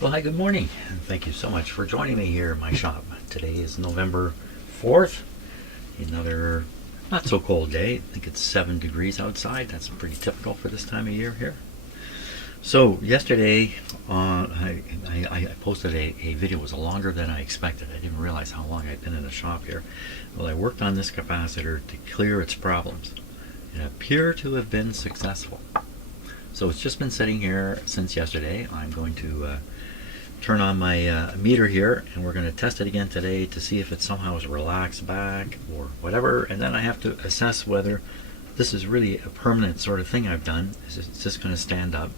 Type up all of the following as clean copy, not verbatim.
Well, hi, good morning, and thank you so much for joining me here in my shop. Today is November 4th, another not so cold day. I think it's 7 degrees outside. That's pretty typical for this time of year here. So, yesterday I posted a video. It was longer than I expected. I didn't realize how long I'd been in the shop here. Well, I worked on this capacitor to clear its problems. It appeared to have been successful. So it's just been sitting here since yesterday. I'm going to turn on my meter here, and we're going to test it again today to see if it somehow is relaxed back or whatever, and then I have to assess whether this is really a permanent sort of thing I've done. Is it just going to stand up,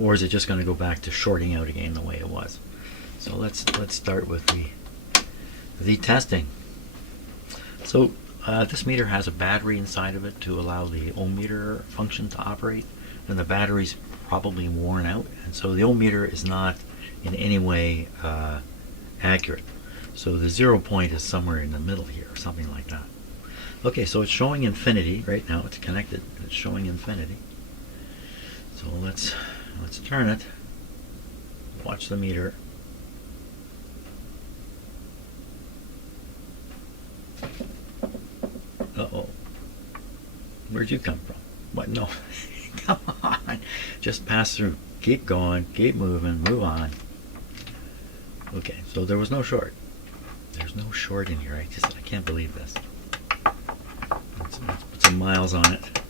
or is it just going to go back to shorting out again the way it was? So let's start with the testing. So this meter has a battery inside of it to allow the ohm meter function to operate, and the battery's probably worn out, and so the ohm meter is not in any way accurate. So the 0 point is somewhere in the middle here, or something like that. Okay, so it's showing infinity right now. It's connected. It's showing infinity. So let's turn it. Watch the meter. Uh-oh. Where'd you come from? What? No. Come on. Just pass through. Keep going. Keep moving. Move on. Okay, so there was no short. There's no short in here. I can't believe this. Let's put some miles on it.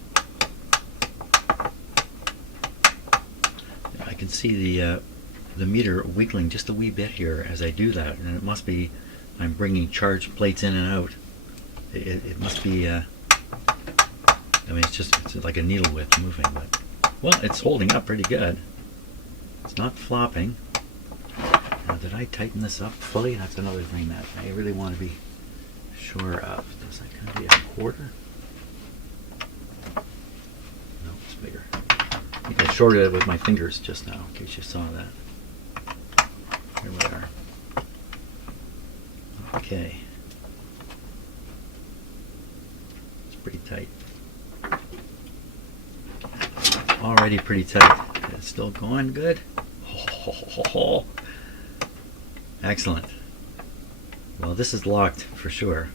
I can see the meter wiggling just a wee bit here as I do that, and it must be I'm bringing charge plates in and out. It must be I mean, it's like a needle width moving, but well, it's holding up pretty good. It's not flopping. Now, did I tighten this up fully? That's another thing that I really want to be sure of. Does that kind of be a quarter? No, it's bigger. I think I shorted it with my fingers just now, in case you saw that. Here we are. Okay. It's pretty tight. Already pretty tight. It's still going good. Oh, excellent. Well, this is locked for sure.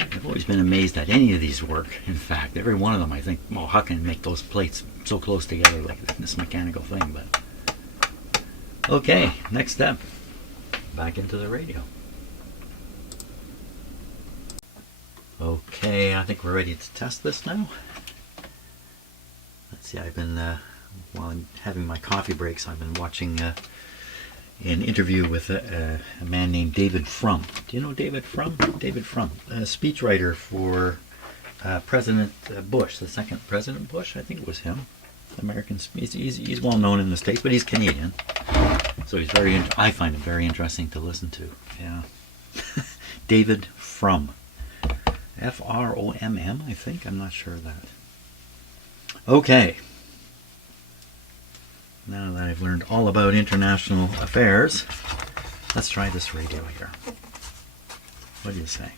I've always been amazed that any of these work. In fact, every one of them I think, well, how can I make those plates so close together like this mechanical thing? But okay, next step. Back into the radio. Okay, I think we're ready to test this now. Let's see, I've been, while I'm having my coffee breaks, I've been watching an interview with a man named David Frum. Do you know David Frum? David Frum, a speechwriter for President Bush, the second President Bush, I think it was him. American, he's well known in the States, but he's Canadian. So he's I find him very interesting to listen to. Yeah. David Frum. F-R-O-M-M, I think. I'm not sure of that. Okay. Now that I've learned all about international affairs, let's try this radio here. What do you say?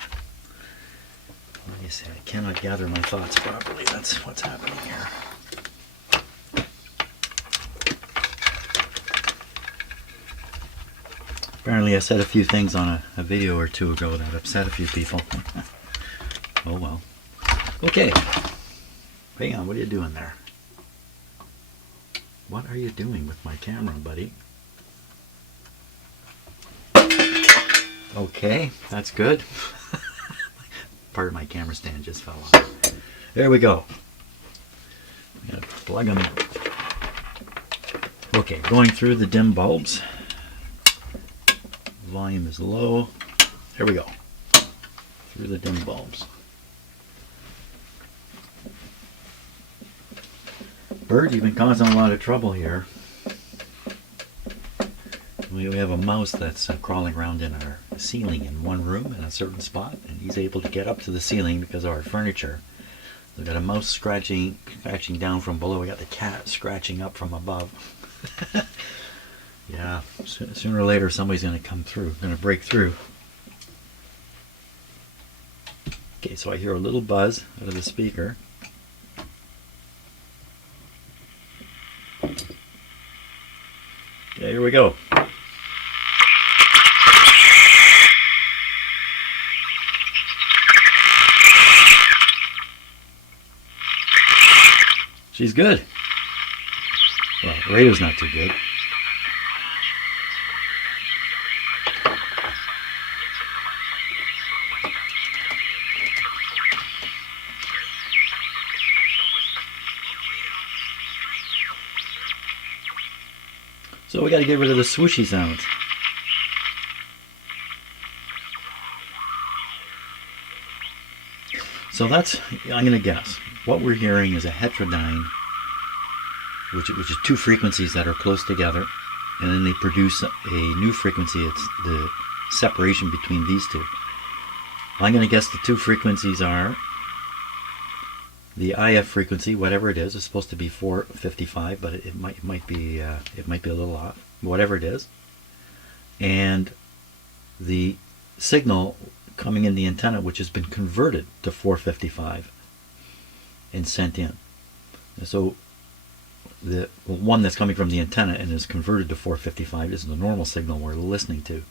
What do you say? I cannot gather my thoughts properly. That's what's happening here. Apparently I said a few things on a video or two ago that upset a few people. Oh well. Okay. Hang on, what are you doing there? What are you doing with my camera, buddy? Okay, that's good. Part of my camera stand just fell off. There we go. I'm gonna plug them in. Okay, going through the dim bulbs. Volume is low. There we go. Through the dim bulbs. Bird, you've been causing a lot of trouble here. We have a mouse that's crawling around in our ceiling in one room in a certain spot, and he's able to get up to the ceiling because of our furniture. We've got a mouse scratching down from below. We got the cat scratching up from above. Yeah, sooner or later somebody's going to come through, going to break through. Okay, so I hear a little buzz out of the speaker. Okay, here we go. She's good. Well, radio's not too good. So we got to get rid of the swooshy sounds. So that's, I'm going to guess, what we're hearing is a heterodyne, which is two frequencies that are close together, and then they produce a new frequency. It's the separation between these two. I'm going to guess the two frequencies are the IF frequency, whatever it is supposed to be 455, but it might be a little off, whatever it is, and the signal coming in the antenna, which has been converted to 455 and sent in. So the one that's coming from the antenna and is converted to 455 is the normal signal we're listening to.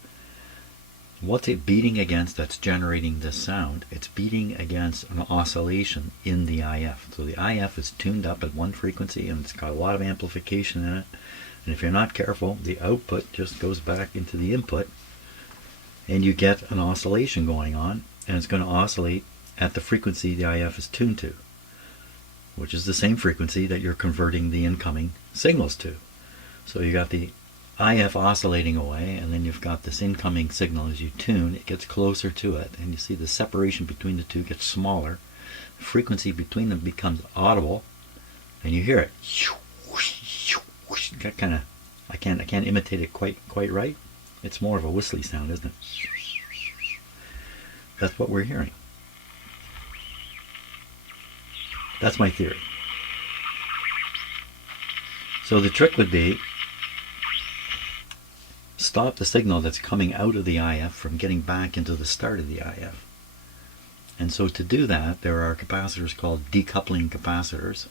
What's it beating against that's generating this sound? It's beating against an oscillation in the IF. So the IF is tuned up at one frequency and it's got a lot of amplification in it. And if you're not careful, the output just goes back into the input and you get an oscillation going on, and it's going to oscillate at the frequency the IF is tuned to, which is the same frequency that you're converting the incoming signals to. So you got the IF oscillating away, and then you've got this incoming signal. As you tune, it gets closer to it, and you see the separation between the two gets smaller. The frequency between them becomes audible, and you hear it. That kind of, I can't imitate it quite right. It's more of a whistly sound, isn't it? That's what we're hearing. That's my theory. So the trick would be stop the signal that's coming out of the IF from getting back into the start of the IF. And so to do that, there are capacitors called decoupling capacitors.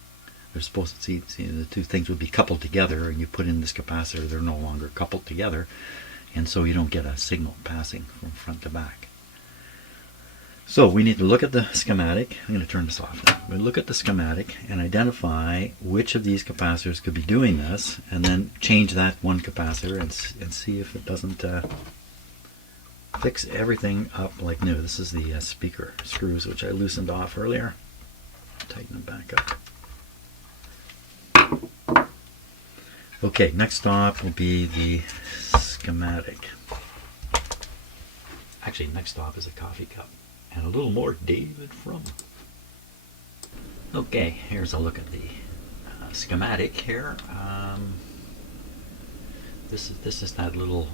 They're supposed to see the two things would be coupled together, and you put in this capacitor, they're no longer coupled together, and so you don't get a signal passing from front to back. So we need to look at the schematic. I'm going to turn this off now. We look at the schematic and identify which of these capacitors could be doing this, and then change that one capacitor and see if it doesn't fix everything up like new. This is the speaker screws, which I loosened off earlier. Tighten them back up. Okay, next stop will be the schematic. Actually, next stop is a coffee cup and a little more David Frum. Okay, here's a look at the schematic here. This is that little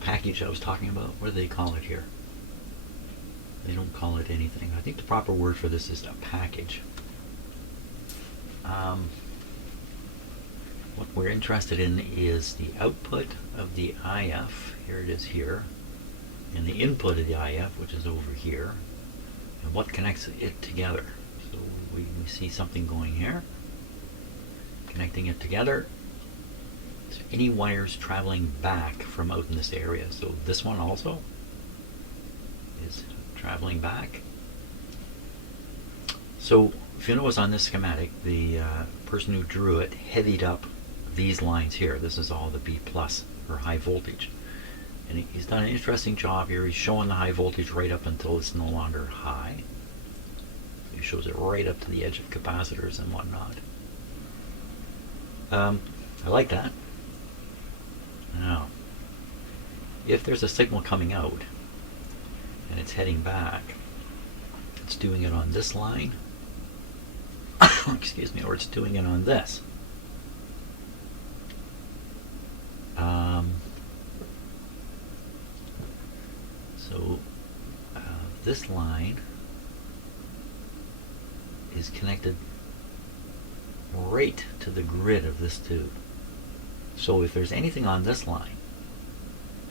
package I was talking about. What do they call it here? They don't call it anything. I think the proper word for this is a package. What we're interested in is the output of the IF. Here it is here. And the input of the IF, which is over here. And what connects it together. So we see something going here. Connecting it together. So any wires traveling back from out in this area. So this one also is traveling back. So if you notice on this schematic, the person who drew it heavied up these lines here. This is all the B plus, or high voltage. And he's done an interesting job here. He's showing the high voltage right up until it's no longer high. He shows it right up to the edge of capacitors and whatnot. I like that. Now, if there's a signal coming out and it's heading back, it's doing it on this line, excuse me, or it's doing it on this. So this line is connected right to the grid of this tube. So if there's anything on this line,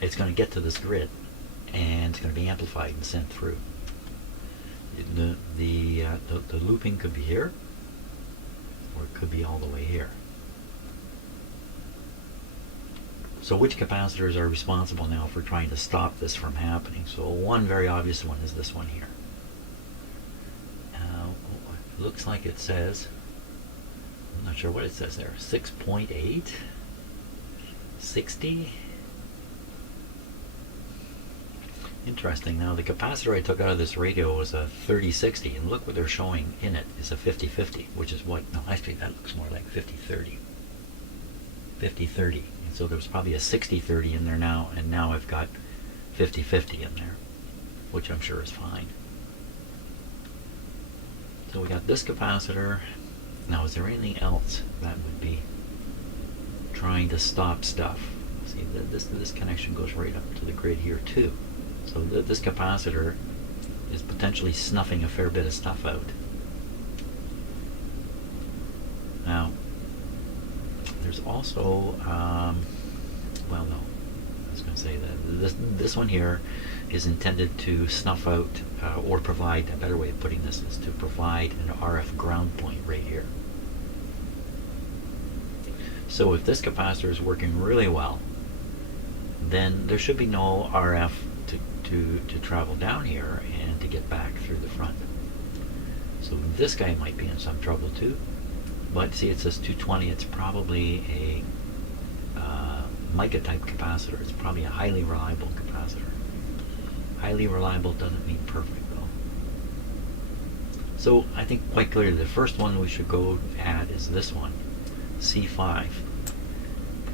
it's going to get to this grid and it's going to be amplified and sent through. The looping could be here, or it could be all the way here. So which capacitors are responsible now for trying to stop this from happening? So one very obvious one is this one here. It looks like it says, I'm not sure what it says there, 6.8, 60. Interesting. Now the capacitor I took out of this radio was a 3060, and look what they're showing in it is a 5050, which is what, no, actually that looks more like 5030. 5030. And so there's probably a 6030 in there now, and now I've got 5050 in there, which I'm sure is fine. So we got this capacitor. Now is there anything else that would be trying to stop stuff? See, this connection goes right up to the grid here too. So this capacitor is potentially snuffing a fair bit of stuff out. Now, there's also, well, no, I was going to say that this one here is intended to snuff out or provide, a better way of putting this is to provide an RF ground point right here. So if this capacitor is working really well, then there should be no RF to travel down here and to get back through the front. So this guy might be in some trouble too. But see, it says 220. It's probably a mica type capacitor. It's probably a highly reliable capacitor. Highly reliable doesn't mean perfect though. So I think quite clearly the first one we should go at is this one, C5.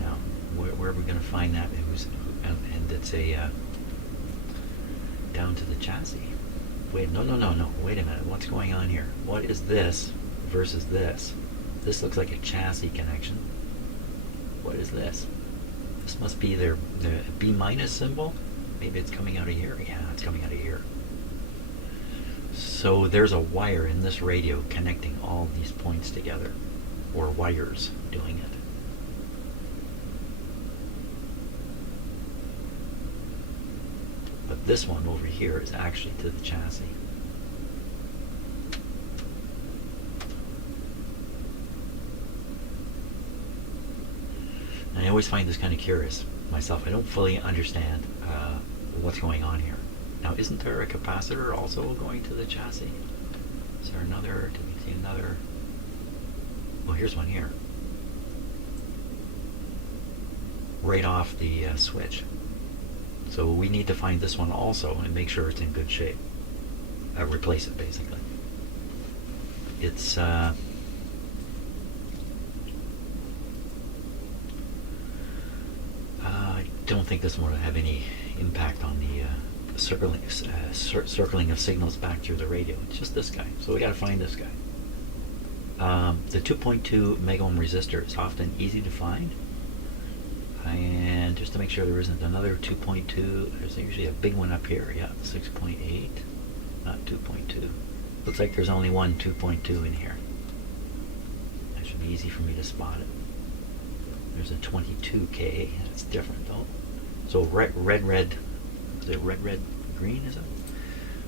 Now, where are we going to find that? And it's a down to the chassis. Wait, no. Wait a minute. What's going on here? What is this versus this? This looks like a chassis connection. What is this? This must be the B minus symbol. Maybe it's coming out of here. Yeah, it's coming out of here. So there's a wire in this radio connecting all these points together, or wires doing it. But this one over here is actually to the chassis. And I always find this kind of curious myself. I don't fully understand what's going on here. Now, isn't there a capacitor also going to the chassis? Is there another? Did we see another? Well, here's one here. Right off the switch. So we need to find this one also and make sure it's in good shape. Replace it, basically. It's I don't think this one will have any impact on the circling of signals back through the radio. It's just this guy. So we got to find this guy. The 2.2 megohm resistor is often easy to find. And just to make sure there isn't another 2.2, there's usually a big one up here. Yeah, 6.8, not 2.2. Looks like there's only one 2.2 in here. That should be easy for me to spot it. There's a 22K. That's different though. So red. Is it red, green? Is it?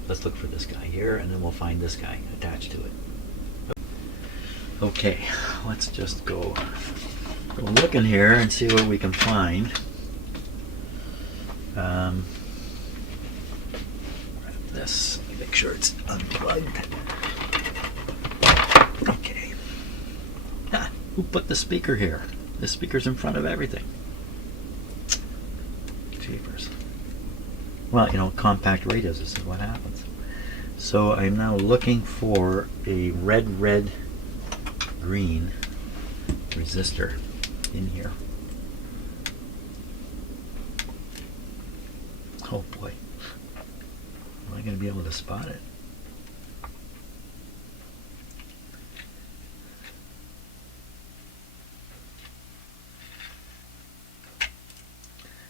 Let's look for this guy here, and then we'll find this guy attached to it. Okay, let's just go looking here and see what we can find. This, make sure it's unplugged. Okay. Ah, who put the speaker here? The speaker's in front of everything. Jeepers. Well, you know, compact radios, this is what happens. So I'm now looking for a red, green resistor in here. Oh boy. Am I going to be able to spot it?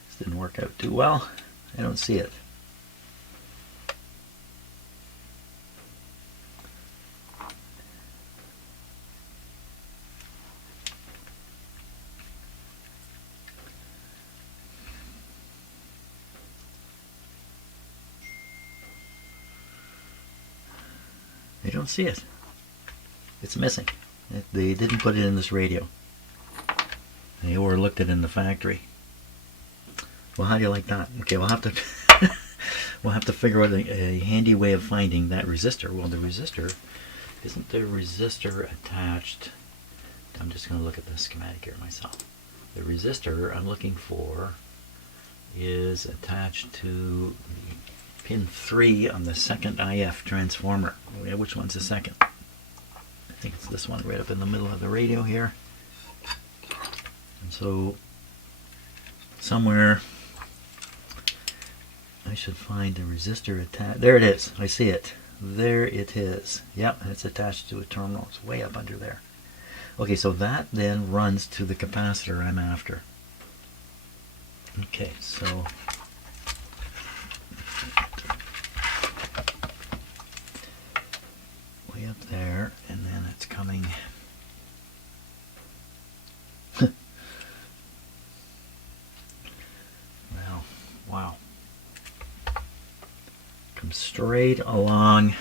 This didn't work out too well. I don't see it. I don't see it. It's missing. They didn't put it in this radio. They overlooked it in the factory. Well, how do you like that? Okay, we'll have to we'll have to figure out a handy way of finding that resistor. Well, the resistor, isn't there a resistor attached? I'm just going to look at the schematic here myself. The resistor I'm looking for is attached to the pin 3 on the second IF transformer. Yeah, which one's the second? I think it's this one right up in the middle of the radio here. And so somewhere I should find the resistor attached. There it is. I see it. There it is. Yep, and it's attached to a terminal. It's way up under there. Okay, so that then runs to the capacitor I'm after. Okay, so way up there, and then it's coming. Well, wow. Comes straight along.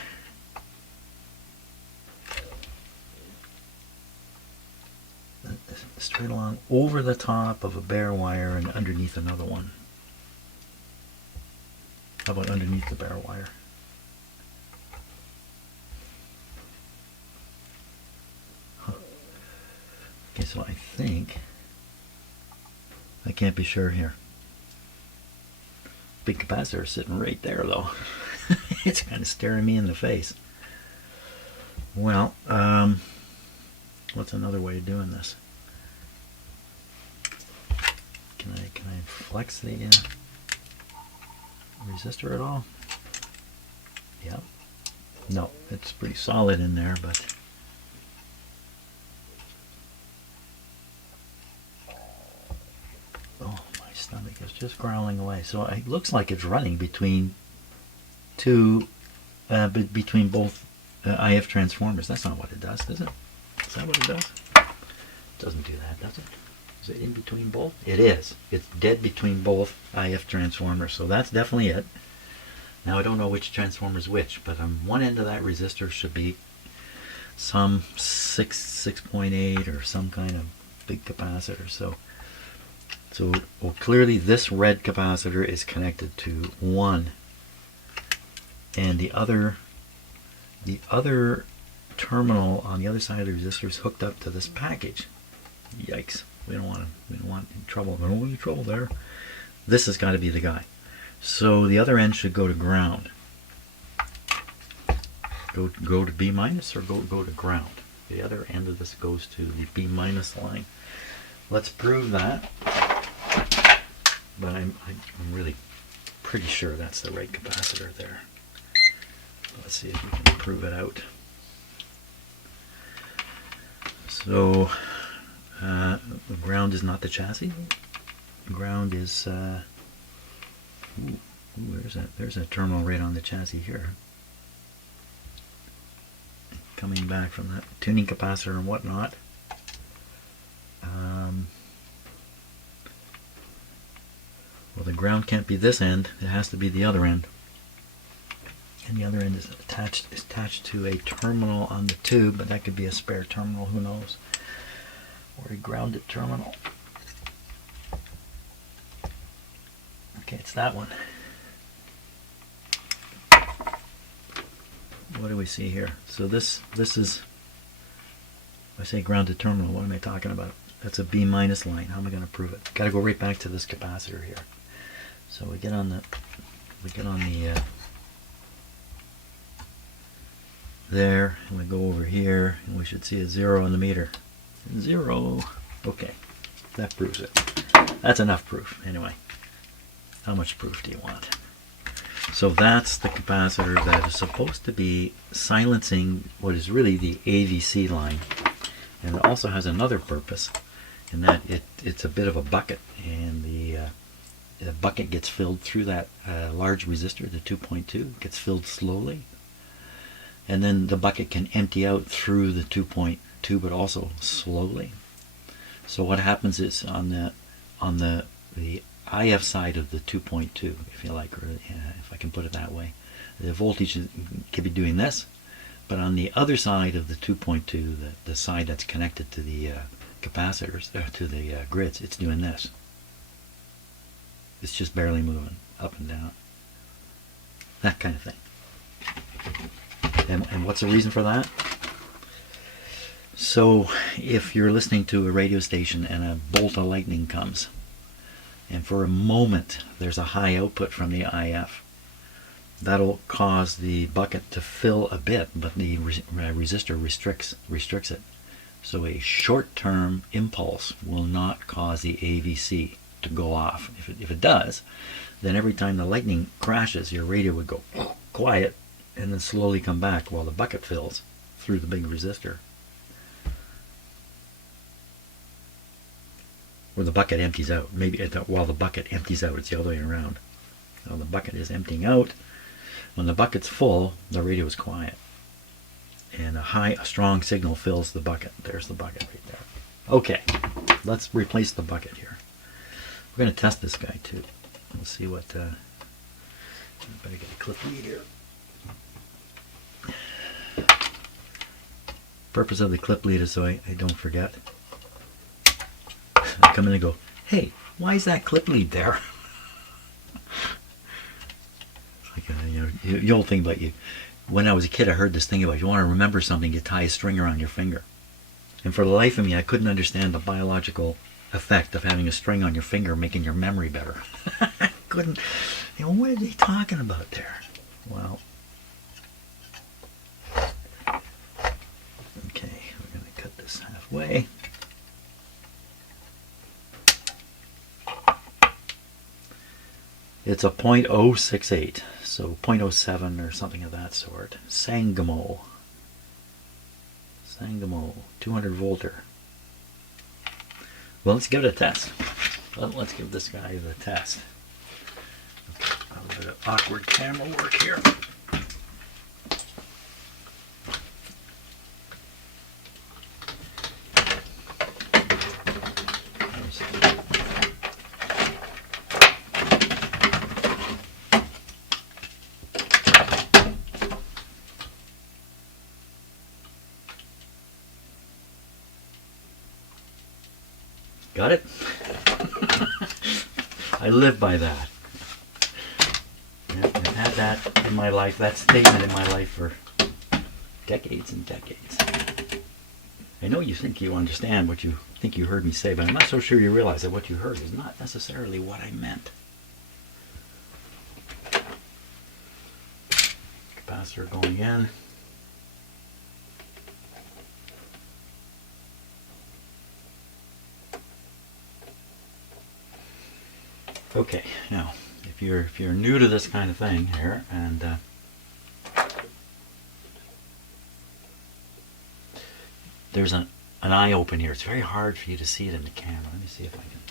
Straight along over the top of a bare wire and underneath another one. How about underneath the bare wire? Huh. Okay, so I think, I can't be sure here. Big capacitor is sitting right there though. It's kind of staring me in the face. Well, what's another way of doing this? Can I flex the resistor at all? Yep. No, it's pretty solid in there, but oh, my stomach is just growling away. So it looks like it's running between between both IF transformers. That's not what it does, is it? Is that what it does? It doesn't do that, does it? Is it in between both? It is. It's dead between both IF transformers, so that's definitely it. Now I don't know which transformer is which, but on one end of that resistor should be some 6.8 or some kind of big capacitor. So well, clearly this red capacitor is connected to 1, and the other terminal on the other side of the resistor is hooked up to this package. Yikes! We don't want any trouble. We don't want any trouble there. This has got to be the guy. So the other end should go to ground. Go to B minus or go to ground. The other end of this goes to the B minus line. Let's prove that. But I'm really pretty sure that's the right capacitor there. Let's see if we can prove it out. So the ground is not the chassis. Ground is there's a terminal right on the chassis here. Coming back from that tuning capacitor and whatnot. Well, the ground can't be this end. It has to be the other end. And the other end is attached to a terminal on the tube, but that could be a spare terminal, who knows? Or a grounded terminal. Okay, it's that one. What do we see here? So this is, when I say grounded terminal, what am I talking about? That's a B minus line. How am I going to prove it? Got to go right back to this capacitor here. So we get on the there, and we go over here, and we should see a 0 on the meter. 0. Okay, that proves it. That's enough proof. Anyway, how much proof do you want? So that's the capacitor that is supposed to be silencing what is really the AVC line. And it also has another purpose, in that it's a bit of a bucket, and the bucket gets filled through that large resistor, the 2.2, gets filled slowly. And then the bucket can empty out through the 2.2, but also slowly. So what happens is on the IF side of the 2.2, if you like, or if I can put it that way, the voltage could be doing this, but on the other side of the 2.2, the side that's connected to the capacitors, to the grids, it's doing this. It's just barely moving up and down. That kind of thing. And what's the reason for that? So if you're listening to a radio station and a bolt of lightning comes, and for a moment there's a high output from the IF, that'll cause the bucket to fill a bit, but the resistor restricts it. So a short-term impulse will not cause the AVC to go off. If it does, then every time the lightning crashes, your radio would go quiet and then slowly come back while the bucket fills through the big resistor. Or the bucket empties out. Maybe while the bucket empties out, it's the other way around. So the bucket is emptying out. When the bucket's full, the radio is quiet. And a strong signal fills the bucket. There's the bucket right there. Okay, let's replace the bucket here. We're going to test this guy too. We'll see what... I better get a clip lead here. Purpose of the clip lead is so I don't forget. I come in and go, hey, why is that clip lead there? It's like the old thing about you. When I was a kid, I heard this thing about you want to remember something, you tie a string around your finger. And for the life of me, I couldn't understand the biological effect of having a string on your finger making your memory better. I couldn't. What are they talking about there? Well, okay, we're going to cut this halfway. It's a .068, so .07 or something of that sort. Sangamo, 200 volter. Well, let's give it a test. Let's give this guy the test. Okay, a little bit of awkward camera work here. Got it? I live by that. I've had that in my life, that statement in my life for decades and decades. I know you think you understand what you think you heard me say, but I'm not so sure you realize that what you heard is not necessarily what I meant. Capacitor going in. Okay, now if you're new to this kind of thing here, and there's an eye open here. It's very hard for you to see it in the camera. Let me see if I can.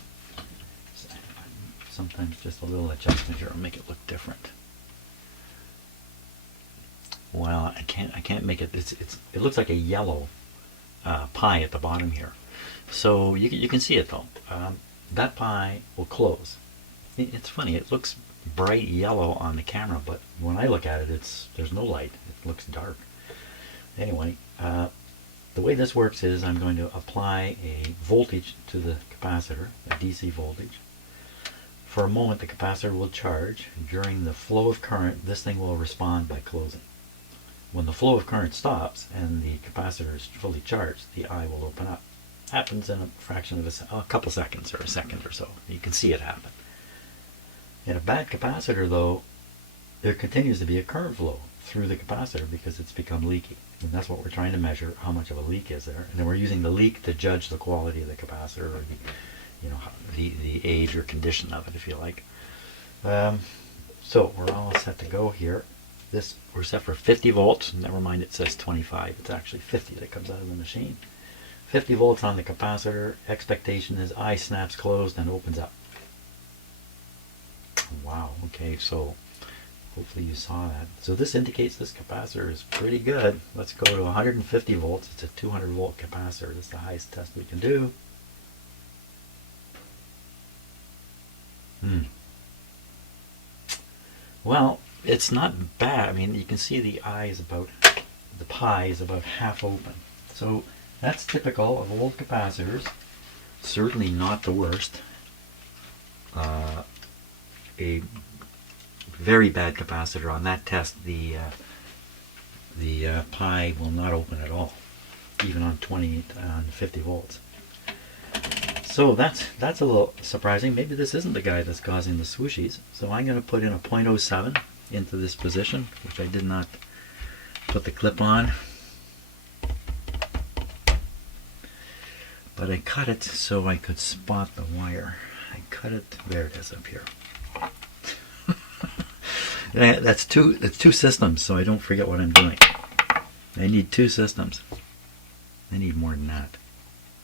Sometimes just a little adjustment here will make it look different. Well, I can't make it. It looks like a yellow pie at the bottom here. So you can see it though. That pie will close. It's funny, it looks bright yellow on the camera, but when I look at it, there's no light. It looks dark. Anyway, the way this works is I'm going to apply a voltage to the capacitor, a DC voltage. For a moment, the capacitor will charge. During the flow of current, this thing will respond by closing. When the flow of current stops and the capacitor is fully charged, the eye will open up. Happens in a fraction of a couple seconds or a second or so. You can see it happen. In a bad capacitor, though, there continues to be a current flow through the capacitor because it's become leaky. And that's what we're trying to measure, how much of a leak is there. And then we're using the leak to judge the quality of the capacitor, or the age or condition of it, if you like. So we're all set to go here. We're set for 50 volts. Never mind, it says 25. It's actually 50 that comes out of the machine. 50 volts on the capacitor. Expectation is eye snaps closed and opens up. Wow, okay, so hopefully you saw that. So this indicates this capacitor is pretty good. Let's go to 150 volts. It's a 200 volt capacitor. That's the highest test we can do. Well, it's not bad. I mean, you can see the pie is about half open. So that's typical of old capacitors. Certainly not the worst. a very bad capacitor. On that test, the pi will not open at all, even on 50 volts. So that's a little surprising. Maybe this isn't the guy that's causing the swooshies. So I'm going to put in a 0.07 into this position, which I did not put the clip on. But I cut it so I could spot the wire. I cut it, there it is up here. That's two systems, so I don't forget what I'm doing. I need 2 systems. I need more than that.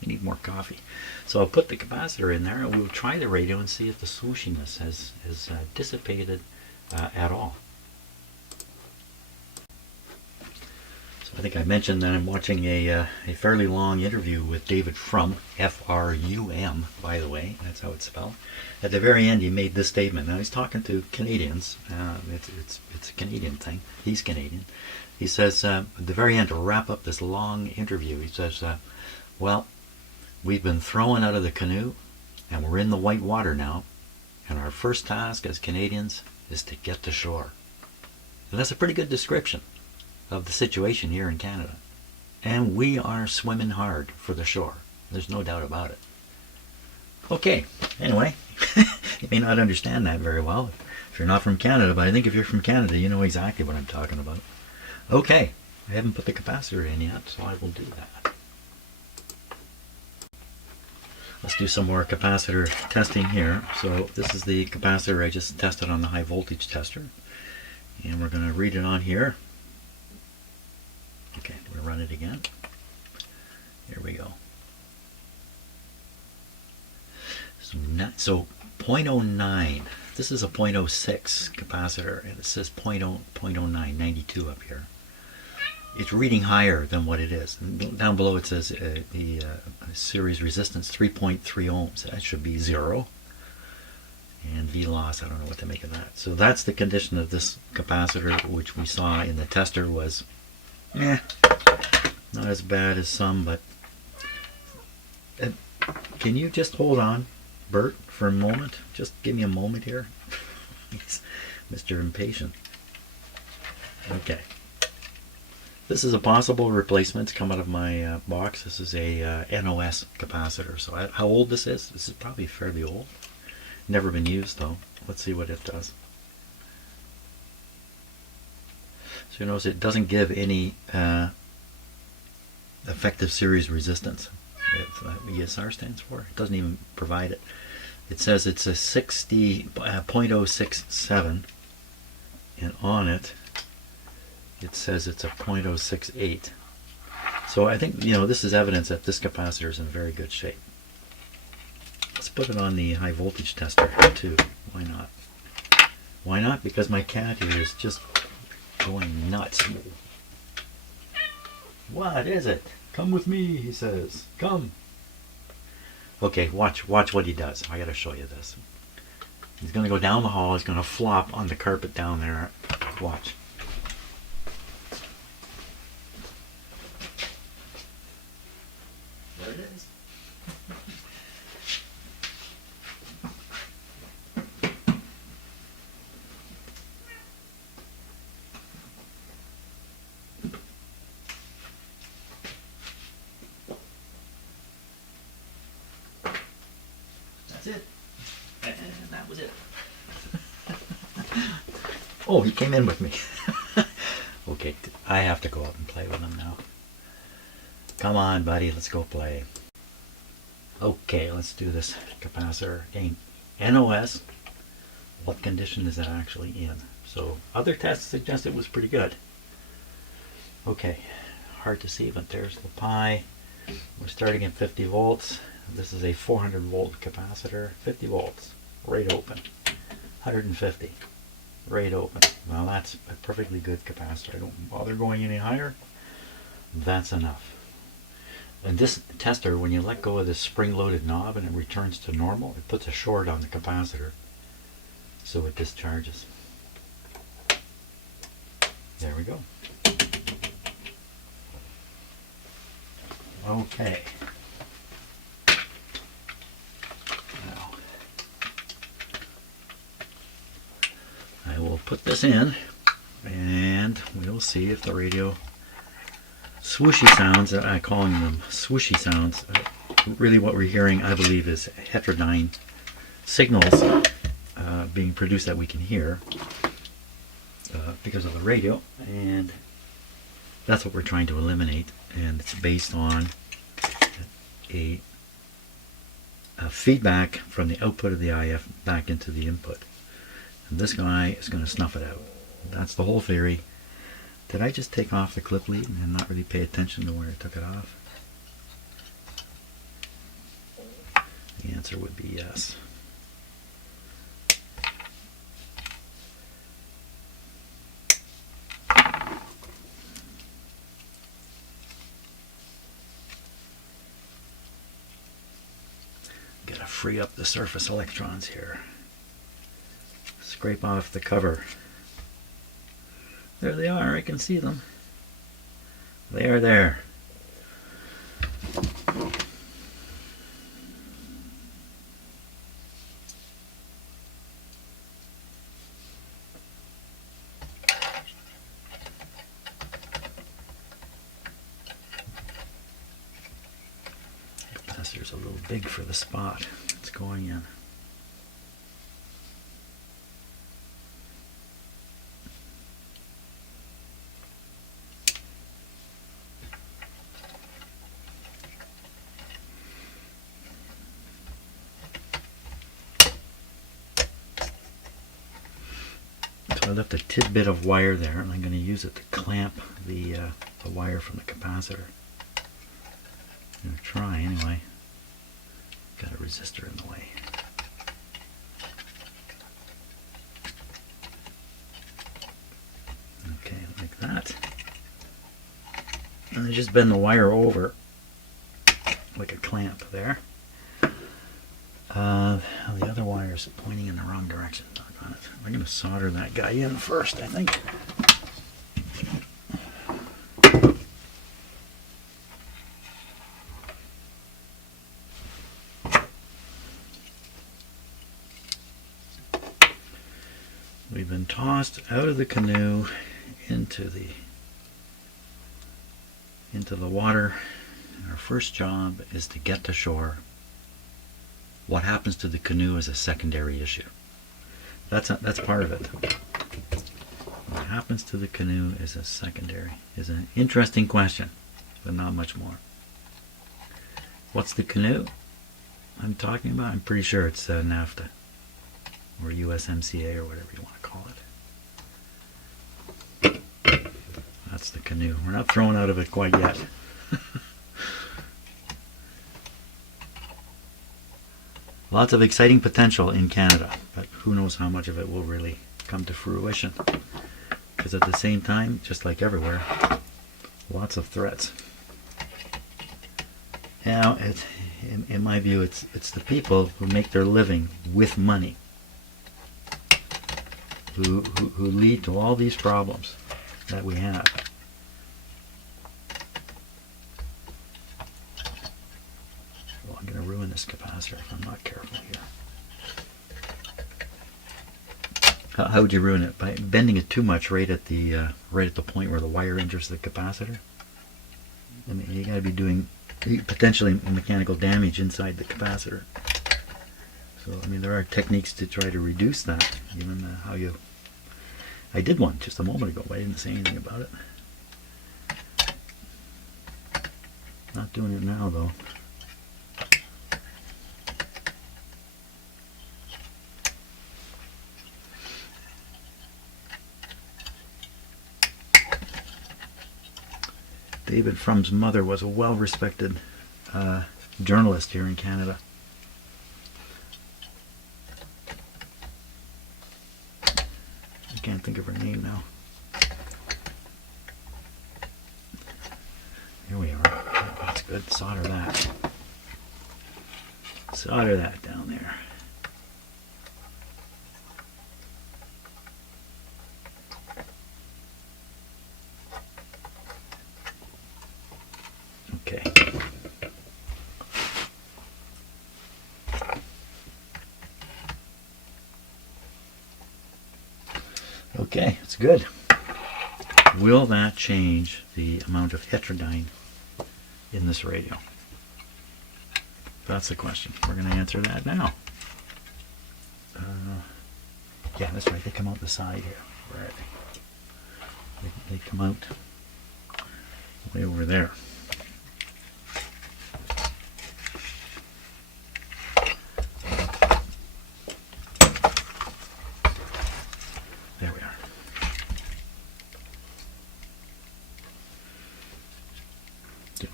I need more coffee. So I'll put the capacitor in there and we'll try the radio and see if the swooshiness has dissipated at all. So I think I mentioned that I'm watching a fairly long interview with David Frum, F-R-U-M, by the way, that's how it's spelled. At the very end he made this statement. Now he's talking to Canadians. It's a Canadian thing. He's Canadian. He says at the very end, to wrap up this long interview, he says, well, we've been thrown out of the canoe and we're in the white water now, and our first task as Canadians is to get to shore. And that's a pretty good description of the situation here in Canada. And we are swimming hard for the shore. There's no doubt about it. Okay, anyway, you may not understand that very well if you're not from Canada, but I think if you're from Canada, you know exactly what I'm talking about. Okay, I haven't put the capacitor in yet, so I will do that. Let's do some more capacitor testing here. So this is the capacitor I just tested on the high voltage tester. And we're going to read it on here. Okay, we'll run it again. Here we go. So 0.09. This is a 0.06 capacitor, and it says 0.09, 92 up here. It's reading higher than what it is. Down below it says the series resistance 3.3 ohms. That should be 0. And V loss, I don't know what to make of that. So that's the condition of this capacitor, which we saw in the tester was not as bad as some, but can you just hold on, Bert, for a moment? Just give me a moment here. Mr. Impatient. Okay. This is a possible replacement. It's come out of my box. This is a NOS capacitor. So how old this is? This is probably fairly old. Never been used though. Let's see what it does. So you notice it doesn't give any effective series resistance. ESR stands for. It doesn't even provide it. It says it's a 0.067, and on it it says it's a 0.068. So I think, this is evidence that this capacitor is in very good shape. Let's put it on the high voltage tester too. Why not? Why not? Because my cat here is just going nuts. What is it? Come with me, he says. Come. Okay, watch what he does. I gotta show you this. He's gonna go down the hall. He's gonna flop on the carpet down there. Watch. There it is. That's it. And that was it. Oh, he came in with me. Okay, I have to go up and play with him now. Come on, buddy, let's go play. Okay, let's do this capacitor again. NOS, what condition is it actually in? So other tests suggest it was pretty good. Okay, hard to see, but there's the pi. We're starting at 50 volts. This is a 400 volt capacitor, 50 volts, right open. 150, right open. Well, that's a perfectly good capacitor. I don't bother going any higher. That's enough. And this tester, when you let go of this spring-loaded knob and it returns to normal, it puts a short on the capacitor, so it discharges. There we go. Okay. Now, will put this in and we'll see if the radio swooshy sounds, I'm calling them swooshy sounds. Really what we're hearing, I believe, is heterodyne signals being produced that we can hear because of the radio, and that's what we're trying to eliminate, and it's based on a feedback from the output of the IF back into the input. And this guy is going to snuff it out. That's the whole theory. Did I just take off the clip lead and not really pay attention to where I took it off? The answer would be yes. Gotta free up the surface electrons here. Scrape off the cover. There they are, I can see them. They are there. Capacitor's a little big for the spot it's going in. So I left a tidbit of wire there, and I'm going to use it to clamp the wire from the capacitor. I'm going to try anyway. Got a resistor in the way. Okay, like that. And I just bend the wire over like a clamp there. The other wire is pointing in the wrong direction. Doggone it. I'm going to solder that guy in first, I think. We've been tossed out of the canoe into the water. Our first job is to get to shore. What happens to the canoe is a secondary issue. That's part of it. What happens to the canoe is a secondary. Is an interesting question, but not much more. What's the canoe I'm talking about? I'm pretty sure it's NAFTA or USMCA or whatever you want to call it. That's the canoe. We're not thrown out of it quite yet. Lots of exciting potential in Canada, but who knows how much of it will really come to fruition. Because at the same time, just like everywhere, lots of threats. Now, in my view, it's the people who make their living with money who lead to all these problems that we have. Well, I'm going to ruin this capacitor if I'm not careful here. How would you ruin it? By bending it too much right at the point where the wire enters the capacitor? I mean, you got to be doing potentially mechanical damage inside the capacitor. So, I mean, there are techniques to try to reduce that, given how you... I did one just a moment ago, but I didn't say anything about it. Not doing it now, though. David Frum's mother was a well-respected journalist here in Canada. I can't think of her name now. Here we are. That's good. Solder that. Solder that down there. Okay. Okay, it's good. Will that change the amount of heterodyne in this radio? That's the question. We're going to answer that now. Yeah, that's right. They come out the side here. Where are they? They come out way over there. There we are.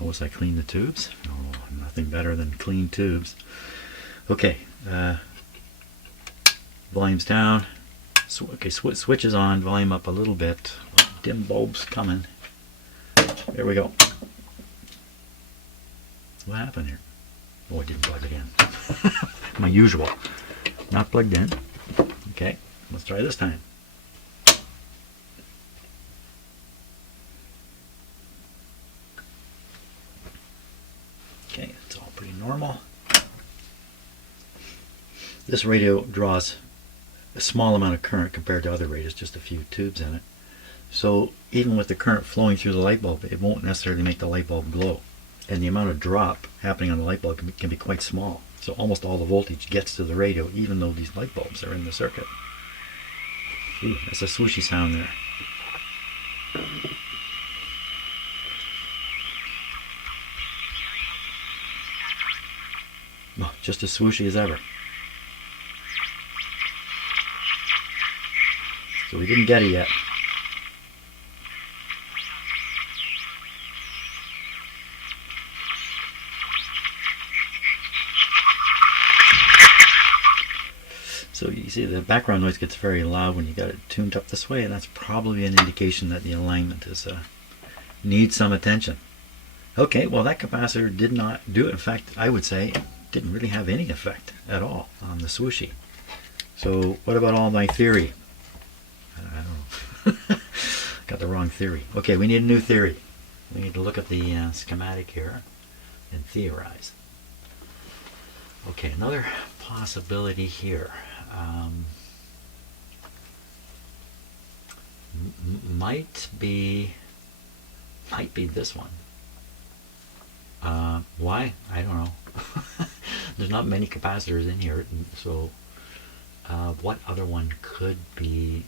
Notice I clean the tubes. Oh, nothing better than clean tubes. Okay, volume's down. Okay, switch is on. Volume up a little bit. Dim bulbs coming. There we go. What happened here? Oh, I didn't plug it in. My usual. Not plugged in. Okay, let's try this time. Okay, it's all pretty normal. This radio draws a small amount of current compared to other radios, just a few tubes in it. So even with the current flowing through the light bulb, it won't necessarily make the light bulb glow. And the amount of drop happening on the light bulb can be quite small. So almost all the voltage gets to the radio, even though these light bulbs are in the circuit. Ooh, that's a swooshy sound there. Oh, just as swooshy as ever. So we didn't get it yet. So you see the background noise gets very loud when you got it tuned up this way, and that's probably an indication that the alignment is needs some attention. Okay, well that capacitor did not do it. In fact, I would say it didn't really have any effect at all on the swooshy. So what about all my theory? I don't know. Got the wrong theory. Okay, we need a new theory. We need to look at the schematic here and theorize. Okay, another possibility here. Might be this one. Why? I don't know. There's not many capacitors in here, so what other one could be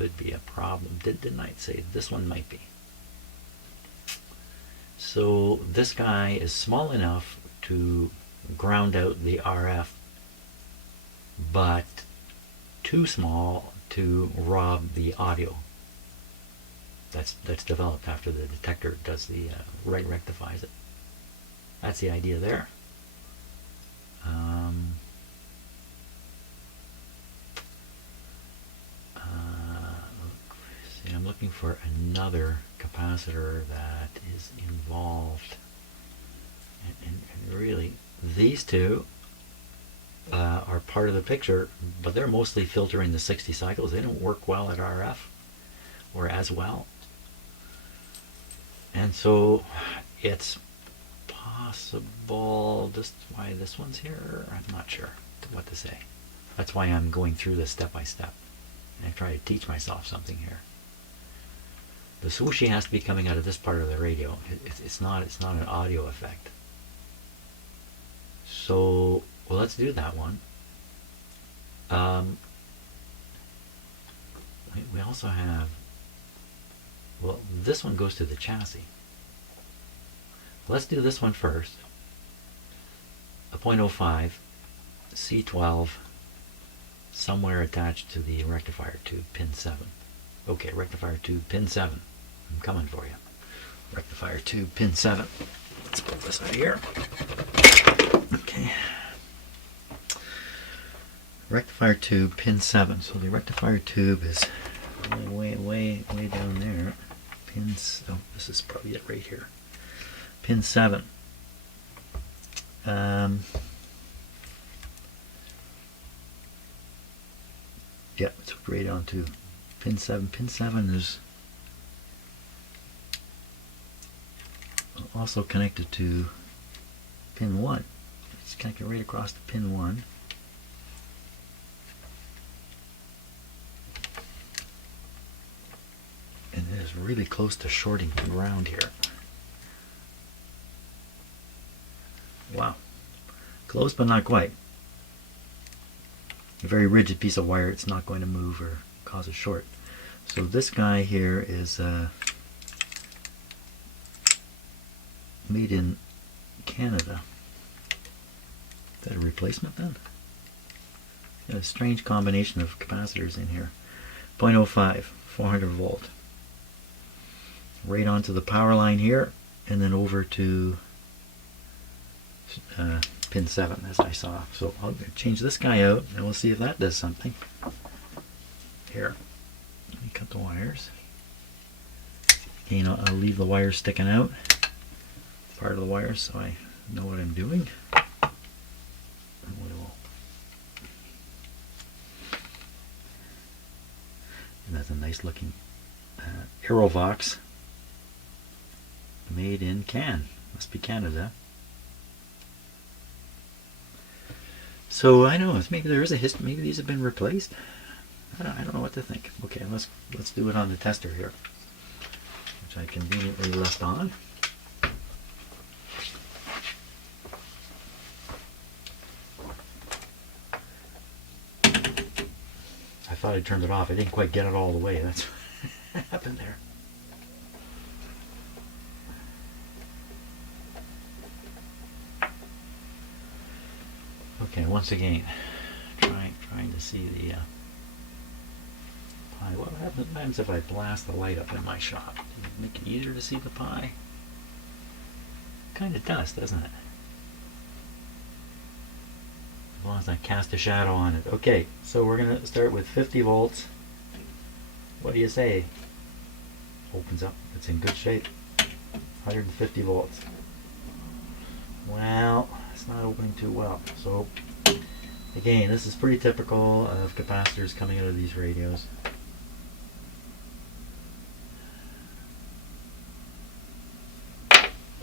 a problem? Didn't I say this one might be? So this guy is small enough to ground out the RF, but too small to rob the audio. That's developed after the detector does the rectifies it. That's the idea there. See, I'm looking for another capacitor that is involved, and really these two are part of the picture, but they're mostly filtering the 60 cycles. They don't work well at RF or as well. And so it's possible, just why this one's here, I'm not sure what to say. That's why I'm going through this step by step. And I try to teach myself something here. The swooshy has to be coming out of this part of the radio. It's not an audio effect. So, well, let's do that one. We also have, well, this one goes to the chassis. Let's do this one first. A 0.05 C12 somewhere attached to the rectifier tube, pin 7. Okay, rectifier tube, pin 7. I'm coming for you. Rectifier tube, pin 7. Let's pull this out of here. Okay. Rectifier tube, pin 7. So the rectifier tube is way down there. Pins. Oh, this is probably it right here. Pin 7. Yeah, it's hooked right onto pin 7. Pin 7 is also connected to pin 1. It's connected right across to pin 1. and it is really close to shorting the ground here. Wow. Close but not quite. A very rigid piece of wire, it's not going to move or cause a short. So this guy here is made in Canada. Is that a replacement then? Got a strange combination of capacitors in here. 0.05, 400 volt. Right onto the power line here, and then over to pin 7, as I saw. So I'll change this guy out, and we'll see if that does something. Here, let me cut the wires. Again, I'll leave the wires sticking out, part of the wires, so I know what I'm doing. And that's a nice looking Aerovox, made in must be Canada. So I know maybe there is a history. Maybe these have been replaced. I don't know what to think. Okay, let's do it on the tester here, which I conveniently left on. I thought I turned it off. I didn't quite get it all the way. That's what happened there. Okay, once again, trying to see the pie. What happens if I blast the light up in my shop? Does it make it easier to see the pie? Kind of does, doesn't it? As long as I cast a shadow on it. Okay, so we're going to start with 50 volts. What do you say? Opens up. It's in good shape. 150 volts. Well, it's not opening too well. So, again, this is pretty typical of capacitors coming out of these radios.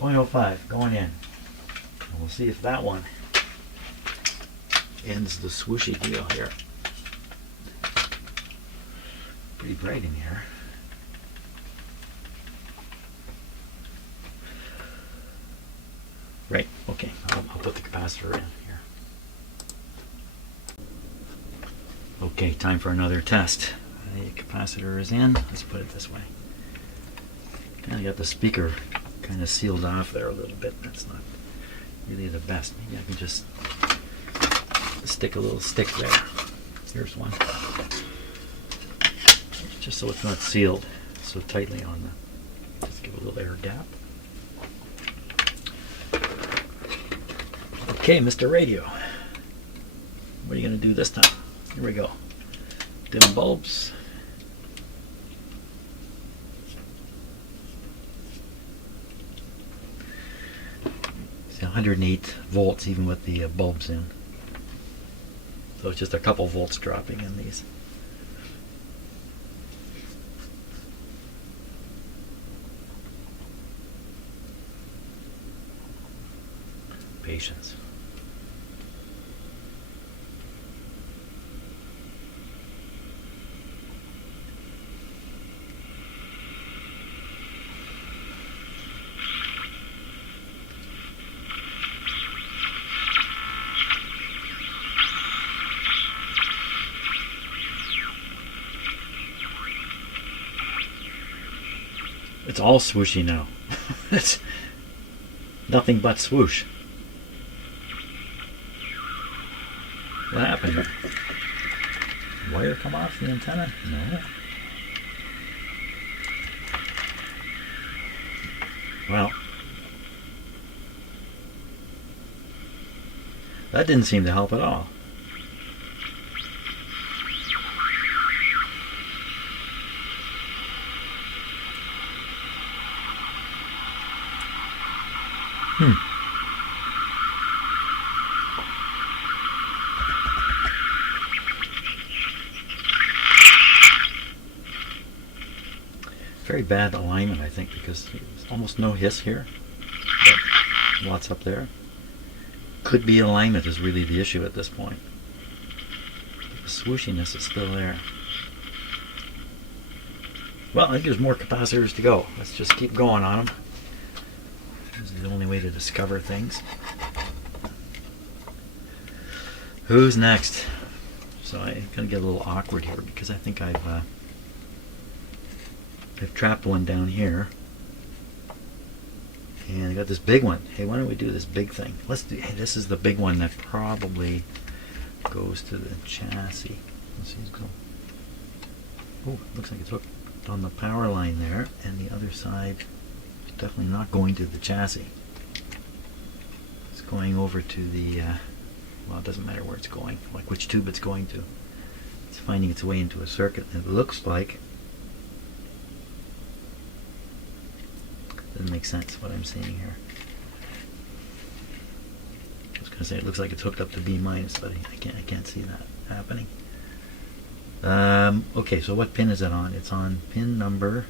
.05 going in. And we'll see if that one ends the swooshy deal here. Pretty bright in here. Right, okay, I'll put the capacitor in here. Okay, time for another test. The capacitor is in. Let's put it this way. Kind of got the speaker kind of sealed off there a little bit. That's not really the best. Maybe I can just stick a little stick there. Here's one. Just so it's not sealed so tightly on the, just give a little air gap. Okay, Mr. Radio, what are you going to do this time? Here we go. Dim bulbs. See, 108 volts even with the bulbs in. So it's just a couple volts dropping in these. Patience. It's all swooshy now. It's nothing but swoosh. What happened? Wire come off the antenna? No. Well, that didn't seem to help at all. Very bad alignment, I think, because there's almost no hiss here, but lots up there. Could be alignment is really the issue at this point. The swooshiness is still there. Well, I think there's more capacitors to go. Let's just keep going on them. This is the only way to discover things. Who's next? So I'm gonna get a little awkward here because I think I've trapped one down here, and I got this big one. Hey, why don't we do this big thing? Let's do. Hey, this is the big one that probably goes to the chassis. Let's see, let's go. Oh, looks like it's hooked on the power line there, and the other side is definitely not going to the chassis. It's going over to the, well, it doesn't matter where it's going, like which tube it's going to. It's finding its way into a circuit. It looks like, doesn't make sense what I'm seeing here. I was going to say it looks like it's hooked up to B minus, but I can't see that happening. Okay, so what pin is it on? It's on pin number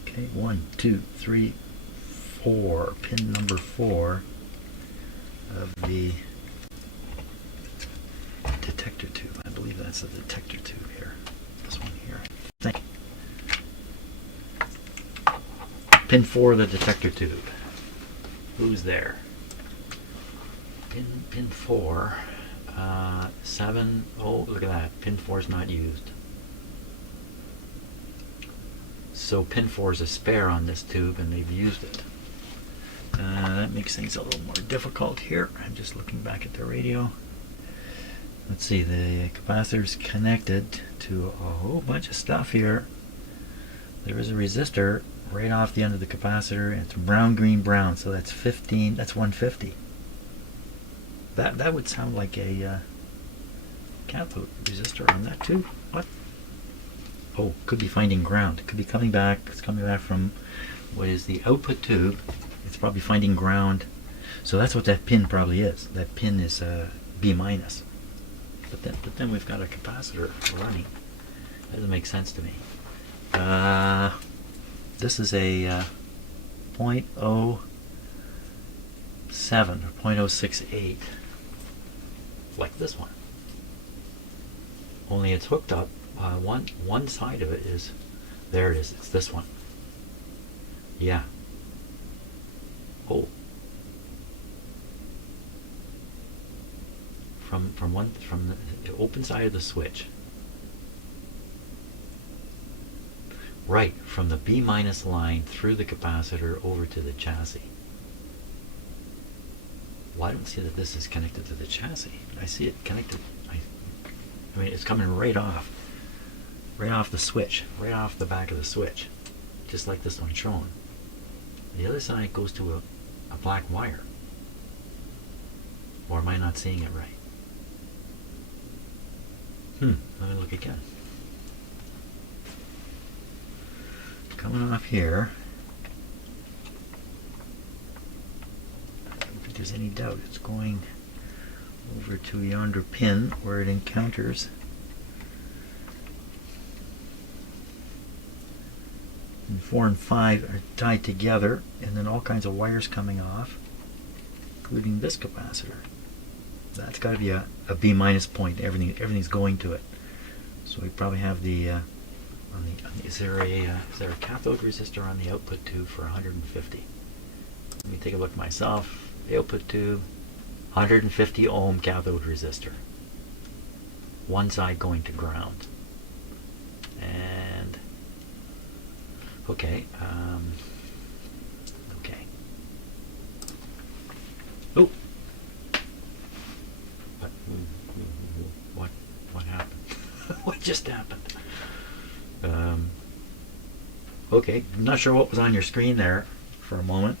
okay, 1, 2, 3, 4. Pin number 4 of the detector tube. I believe that's the detector tube here. This one here, I think. Pin 4 of the detector tube. Who's there? Pin 4, 7. Oh, look at that. Pin 4 is not used. So pin 4 is a spare on this tube, and they've used it. That makes things a little more difficult here. I'm just looking back at the radio. Let's see. The capacitor's connected to a whole bunch of stuff here. There is a resistor right off the end of the capacitor, and it's brown, green, brown, so that's 15, that's 150. That would sound like a cathode resistor on that too. What? Oh, could be finding ground. It could be coming back. It's coming back from what is the output tube. It's probably finding ground. So that's what that pin probably is. That pin is B minus. But then we've got a capacitor running. That doesn't make sense to me. This is a 0.07 or 0.068, like this one. Only it's hooked up. One side of it is, there it is. It's this one. Yeah. Oh. From the open side of the switch. Right, from the B minus line through the capacitor over to the chassis. Well, I don't see that this is connected to the chassis. I see it connected. I mean, it's coming right off the switch, right off the back of the switch, just like this one shown. The other side goes to a black wire. Or am I not seeing it right? Let me look again. Coming off here, I don't think there's any doubt it's going over to yonder pin where it encounters and 4 and 5 are tied together, and then all kinds of wires coming off, including this capacitor. That's got to be a B minus point. Everything's going to it. So we probably have the is there a cathode resistor on the output tube for 150? Let me take a look myself. The output tube, 150 ohm cathode resistor. One side going to ground. And okay, okay. Oh, what happened? What just happened? Okay, I'm not sure what was on your screen there for a moment.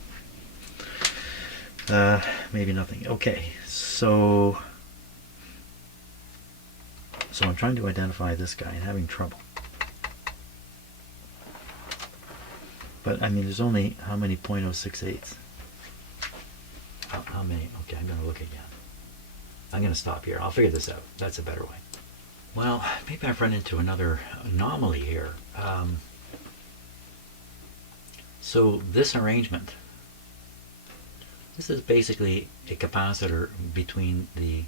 Maybe nothing. Okay, so I'm trying to identify this guy and having trouble. But I mean, there's only how many 0.068s? How many? Okay, I'm going to look again. I'm going to stop here. I'll figure this out. That's a better way. Well, maybe I've run into another anomaly here. So this arrangement This is basically a capacitor between the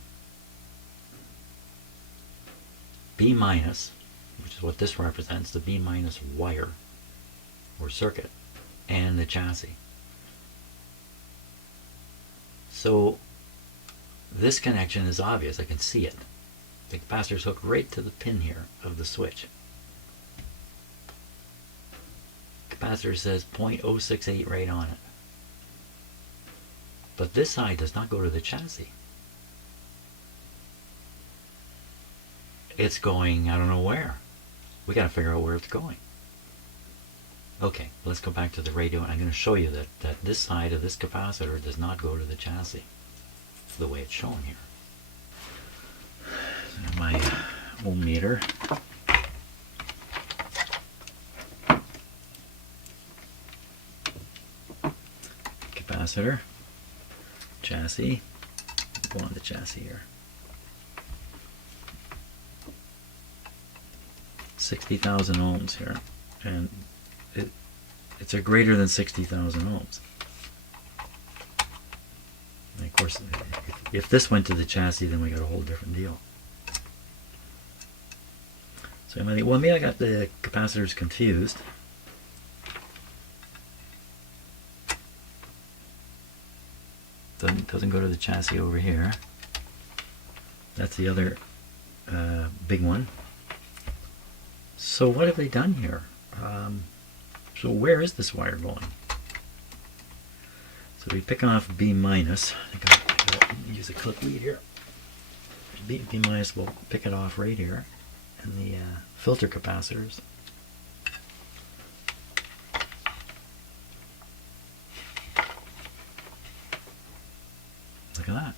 B minus, which is what this represents, the B minus wire or circuit, and the chassis. So this connection is obvious. I can see it. The capacitor is hooked right to the pin here of the switch. Capacitor says 0.068 right on it. But this side does not go to the chassis. It's going, I don't know where. We got to figure out where it's going. Okay, let's go back to the radio, and I'm going to show you that this side of this capacitor does not go to the chassis the way it's shown here. So my ohm meter. Capacitor. Chassis. Go on the chassis here. 60,000 ohms here, and it's a greater than 60,000 ohms. And of course, if this went to the chassis, then we got a whole different deal. So I might think, well, maybe I got the capacitors confused. Doesn't go to the chassis over here. That's the other big one. So what have they done here? So where is this wire going? So we pick off B minus. I think I'll use a clip lead here. B minus, we'll pick it off right here. And the filter capacitors. Look at that.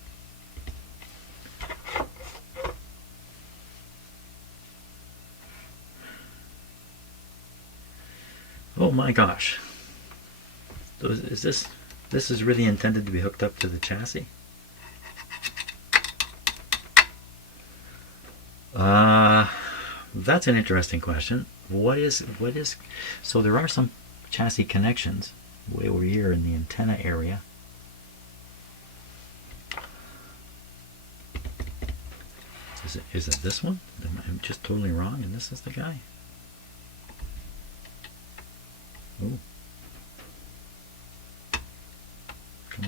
Oh my gosh. So is this is really intended to be hooked up to the chassis? That's an interesting question. What is so there are some chassis connections way over here in the antenna area. Is it this one? I'm just totally wrong and this is the guy? Oh.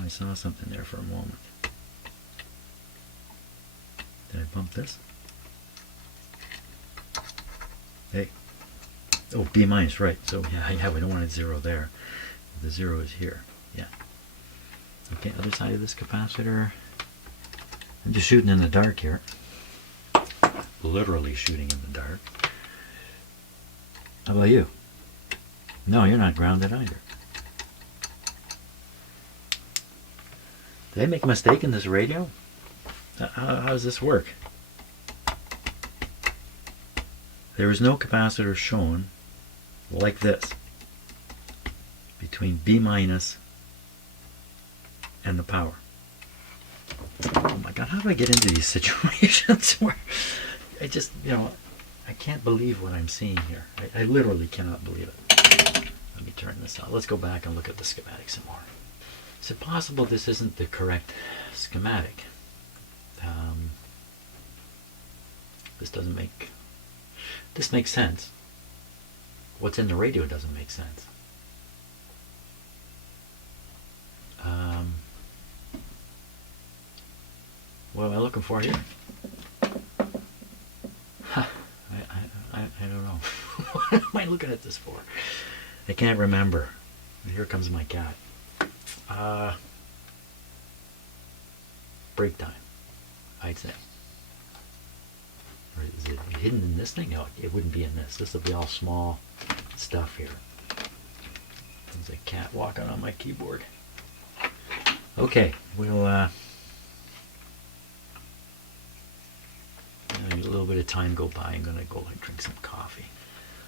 I saw something there for a moment. Did I bump this? Hey. Oh, B minus, right. So yeah, we don't want it zero there. The zero is here. Yeah. Okay, other side of this capacitor. I'm just shooting in the dark here. Literally shooting in the dark. How about you? No, you're not grounded either. Did I make a mistake in this radio? How does this work? There is no capacitor shown like this between B minus and the power. Oh my God, how do I get into these situations where I just, I can't believe what I'm seeing here. I literally cannot believe it. Let me turn this on. Let's go back and look at the schematic some more. Is it possible this isn't the correct schematic? This makes sense. What's in the radio doesn't make sense. What am I looking for here? I don't know. What am I looking at this for? I can't remember. Here comes my cat. Break time, I'd say. Or is it hidden in this thing? No, it wouldn't be in this. This will be all small stuff here. There's a cat walking on my keyboard. Okay, we'll a little bit of time go by. I'm gonna go and drink some coffee.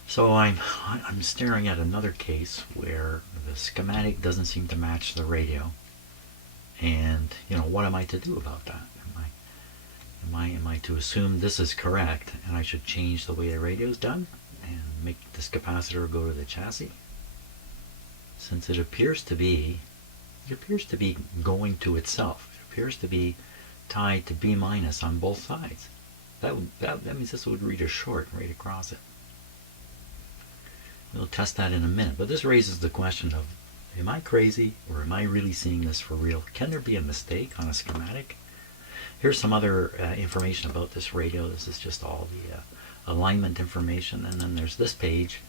So I'm staring at another case where the schematic doesn't seem to match the radio, and what am I to do about that? Am I to assume this is correct and I should change the way the radio is done and make this capacitor go to the chassis? Since it appears to be it appears to be going to itself. It appears to be tied to B minus on both sides. That means this would read a short right across it. We'll test that in a minute, but this raises the question of, am I crazy or am I really seeing this for real? Can there be a mistake on a schematic? Here's some other information about this radio. This is just all the alignment information, and then there's this page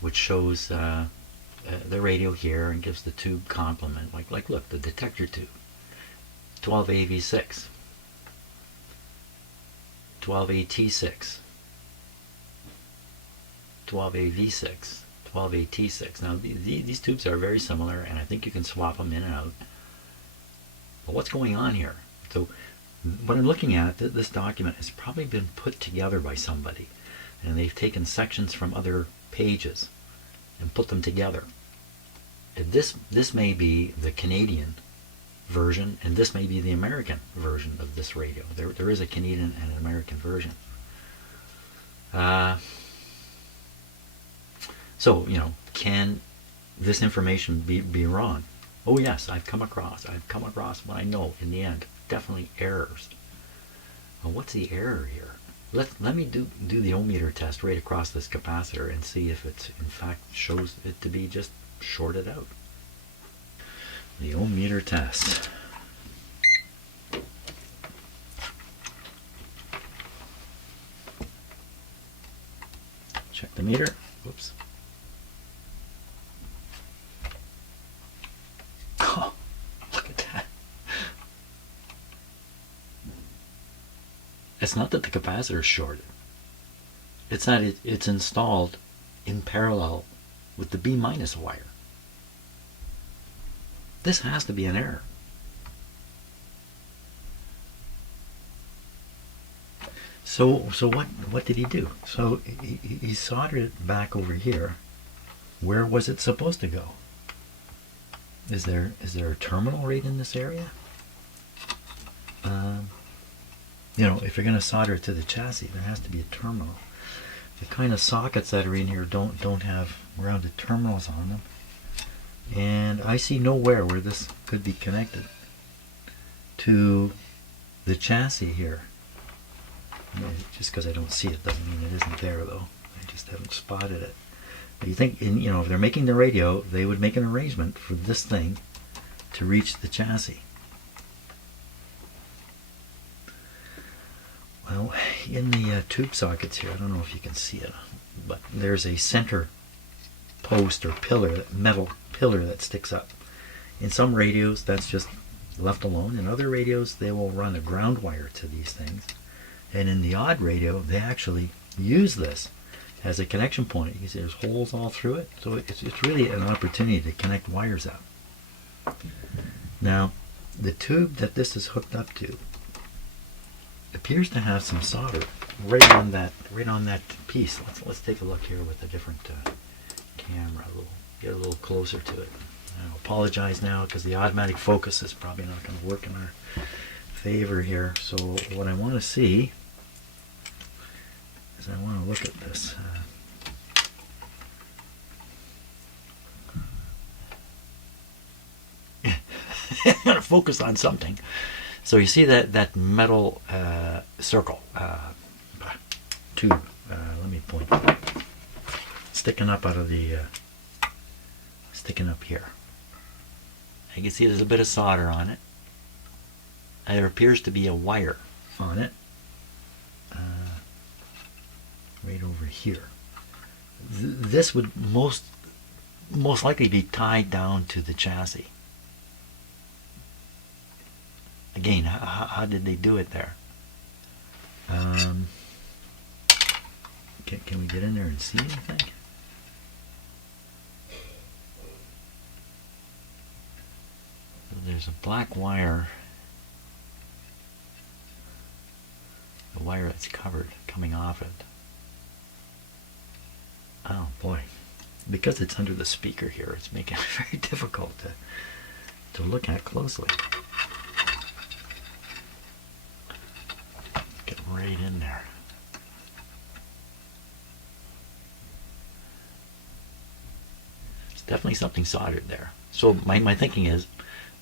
which shows the radio here and gives the tube complement. Like look, the detector tube, 12AV6, 12AT6, 12AV6, 12AT6. Now these tubes are very similar, and I think you can swap them in and out. But what's going on here? So what I'm looking at, this document has probably been put together by somebody, and they've taken sections from other pages and put them together. This may be the Canadian version, and this may be the American version of this radio. There is a Canadian and an American version. So, you know, can this information be wrong? Oh yes, I've come across what I know in the end. Definitely errors. Well, what's the error here? Let me do the ohmmeter test right across this capacitor and see if it in fact shows it to be just shorted out. The ohmmeter test. Check the meter. Whoops. Oh, look at that. It's not that the capacitor is shorted. It's that it's installed in parallel with the B minus wire. This has to be an error. So what did he do? So he soldered it back over here. Where was it supposed to go? Is there a terminal right in this area? You know, if you're going to solder it to the chassis, there has to be a terminal. The kind of sockets that are in here don't have rounded terminals on them, and I see nowhere where this could be connected to the chassis here. Just because I don't see it doesn't mean it isn't there, though. I just haven't spotted it. But you think, you know, if they're making the radio, they would make an arrangement for this thing to reach the chassis. Well, in the tube sockets here, I don't know if you can see it, but there's a center post or pillar, metal pillar that sticks up. In some radios, that's just left alone. In other radios, they will run a ground wire to these things. And in the odd radio, they actually use this as a connection point. You can see there's holes all through it. So it's really an opportunity to connect wires up. Now, the tube that this is hooked up to appears to have some solder right on that piece. Let's take a look here with a different camera. Get a little closer to it. I apologize now because the automatic focus is probably not going to work in our favor here. So what I want to see is I want to look at this. I'm going to focus on something. So you see that metal circle tube. Let me point. Sticking up out of the sticking up here. You can see there's a bit of solder on it. There appears to be a wire on it, right over here. This would most likely be tied down to the chassis. Again, how did they do it there? Can we get in there and see anything? There's a black wire. The wire that's covered coming off it. Oh boy. Because it's under the speaker here, it's making it very difficult to look at closely. Get right in there. It's definitely something soldered there. So my thinking is,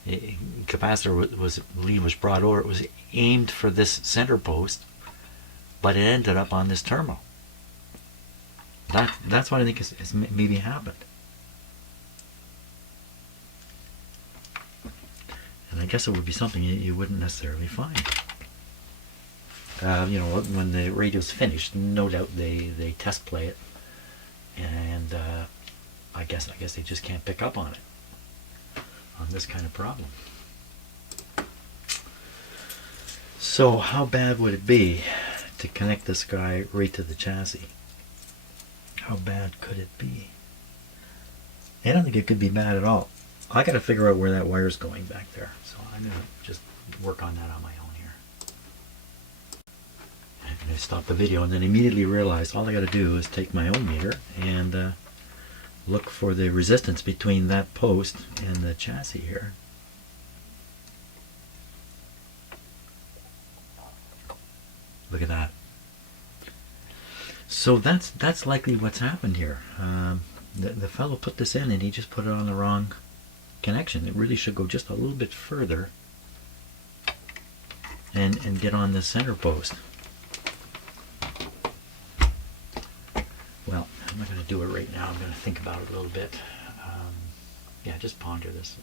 Capacitor lead was brought over. It was aimed for this center post, but it ended up on this terminal. That's what I think is maybe happened. And I guess it would be something you wouldn't necessarily find. You know, when the radio's finished, no doubt they test play it, and I guess they just can't pick up on it, on this kind of problem. So how bad would it be to connect this guy right to the chassis? How bad could it be? I don't think it could be bad at all. I got to figure out where that wire's going back there, so I'm going to just work on that on my own here. I'm going to stop the video and then immediately realize all I got to do is take my ohm meter and look for the resistance between that post and the chassis here. Look at that. So that's likely what's happened here. The fellow put this in and he just put it on the wrong connection. It really should go just a little bit further and get on the center post. Well, I'm not going to do it right now. I'm going to think about it a little bit. Yeah, just ponder this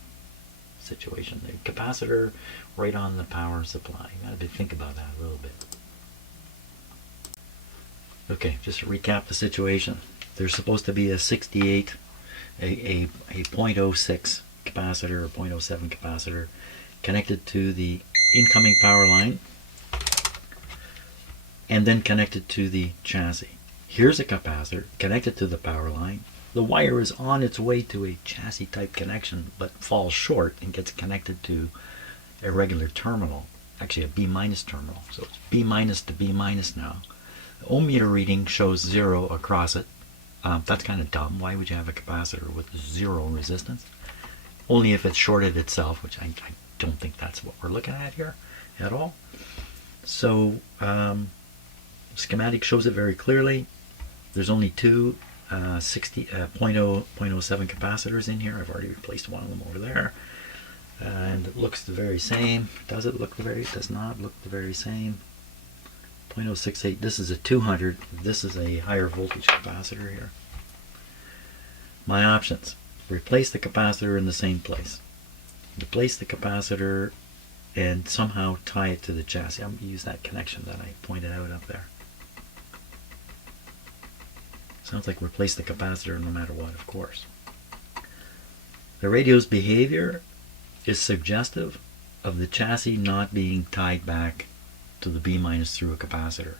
situation. The capacitor right on the power supply. You got to think about that a little bit. Okay, just to recap the situation. There's supposed to be a 68, a 0.06 capacitor or 0.07 capacitor connected to the incoming power line and then connected to the chassis. Here's a capacitor connected to the power line. The wire is on its way to a chassis type connection but falls short and gets connected to a regular terminal, actually a B minus terminal. So it's B minus to B minus now. The ohm meter reading shows 0 across it. That's kind of dumb. Why would you have a capacitor with 0 resistance? Only if it's shorted itself, which I don't think that's what we're looking at here at all. So schematic shows it very clearly. There's only two 0.07 capacitors in here. I've already replaced one of them over there. And it looks the very same. Does it look the very? It does not look the very same. 0.068. This is a 200. This is a higher voltage capacitor here. My options: replace the capacitor in the same place, replace the capacitor, and somehow tie it to the chassis. I'm going to use that connection that I pointed out up there. Sounds like replace the capacitor no matter what, of course. The radio's behavior is suggestive of the chassis not being tied back to the B minus through a capacitor.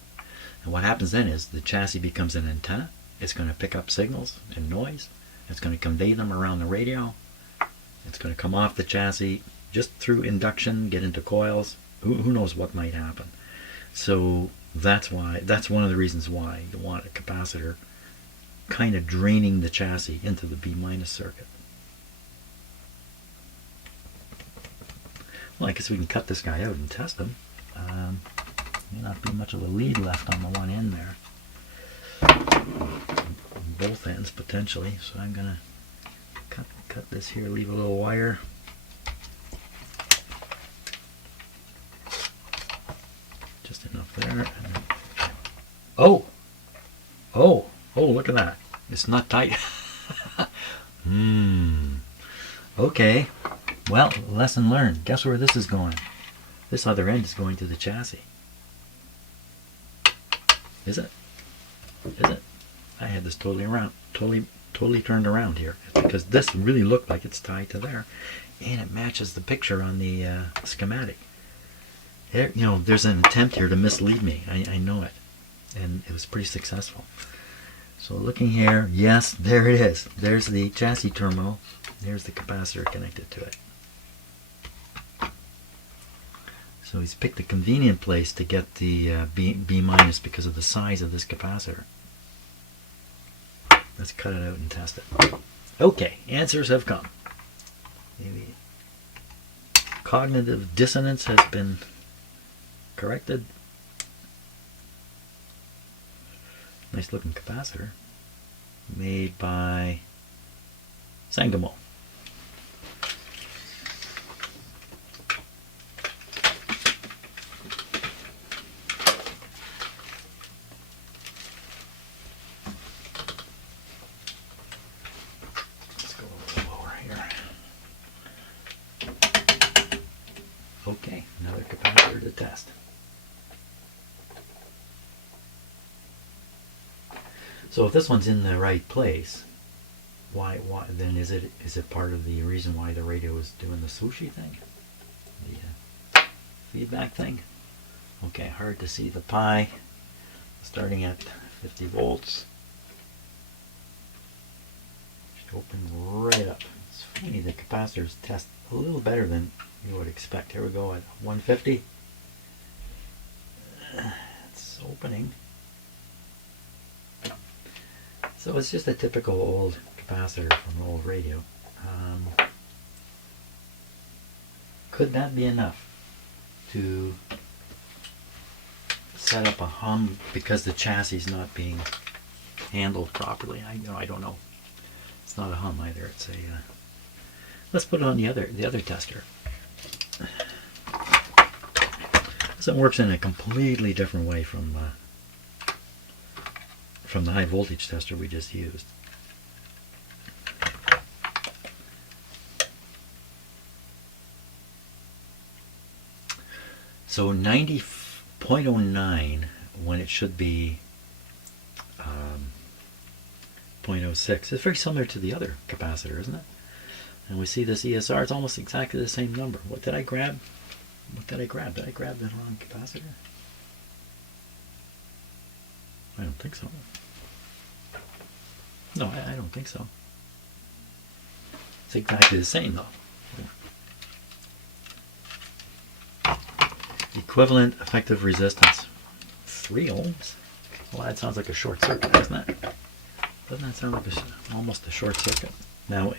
And what happens then is the chassis becomes an antenna. It's going to pick up signals and noise. It's going to convey them around the radio. It's going to come off the chassis just through induction, get into coils. Who knows what might happen. So that's one of the reasons why you want a capacitor kind of draining the chassis into the B minus circuit. Well, I guess we can cut this guy out and test him. May not be much of a lead left on the one end there. Both ends potentially, so I'm gonna cut this here, leave a little wire. Just enough there. Oh, look at that. It's not tight. Okay. Well, lesson learned. Guess where this is going? This other end is going to the chassis. Is it? Is it? I had this totally turned around here. It's because this really looked like it's tied to there, and it matches the picture on the schematic. There, you know, there's an attempt here to mislead me. I know it, and it was pretty successful. So looking here, yes, there it is. There's the chassis terminal. There's the capacitor connected to it. So he's picked a convenient place to get the B minus because of the size of this capacitor. Let's cut it out and test it. Okay, answers have come. Maybe cognitive dissonance has been corrected. Nice looking capacitor. Made by Sangamo. test. So if this one's in the right place, why then is it part of the reason why the radio is doing the swooshy thing? The feedback thing? Okay, hard to see the pi. Starting at 50 volts. Should open right up. It's funny, the capacitors test a little better than you would expect. Here we go at 150. It's opening. So it's just a typical old capacitor from an old radio. Could that be enough to set up a hum because the chassis is not being handled properly? I don't know. It's not a hum either. It's a. Let's put it on the other tester. This one works in a completely different way from the high voltage tester we just used. So 90.09 when it should be 0.06. It's very similar to the other capacitor, isn't it? And we see this ESR, it's almost exactly the same number. What did I grab? Did I grab the wrong capacitor? I don't think so. No, I don't think so. It's exactly the same though. Equivalent effective resistance, 3 ohms. Well, that sounds like a short circuit, doesn't it? Doesn't that sound like almost a short circuit? Now,